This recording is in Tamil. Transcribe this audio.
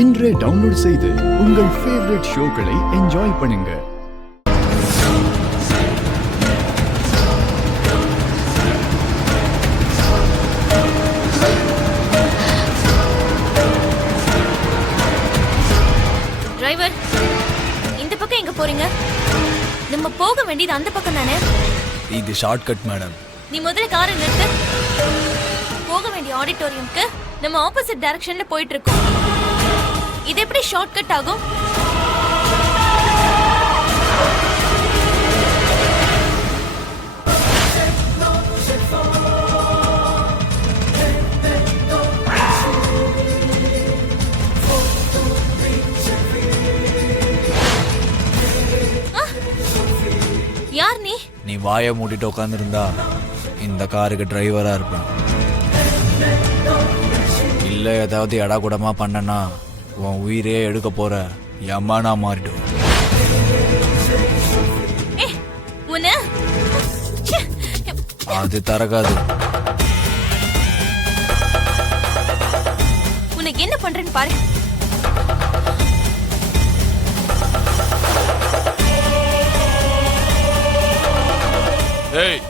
இன்றே டவுன்லோட் செய்து உங்கள் ஃபேவரட் ஷோக்களை என்ஜாய் பண்ணுங்க. டிரைவர், இந்த பக்கம் எங்க போறீங்க? நம்ம போக வேண்டியது அந்த பக்கம் தானே? இது ஷார்ட்கட் மேடம். நீ முதல்ல காரை நிறுத்து. போக வேண்டிய ஆடிட்டோரியம்க்கு நம்ம ஆப்போசிட் டைரக்ஷன்ல போயிட்டு இருக்கோம். இது எப்படி ஷார்ட்கட் ஆகும்? யார் நீ? நீ வாயை மூடிட்டு உட்காந்துருந்தா இந்த காருக்கு டிரைவரா இருப்பேன். இல்ல ஏதாவது எடா கூடமா பண்ணனா உன் உயிரே எடுக்க போற யம்மானா மாறிடும். அது தரகாது. உனக்கு என்ன பண்றேன்னு பாரு. ஏய்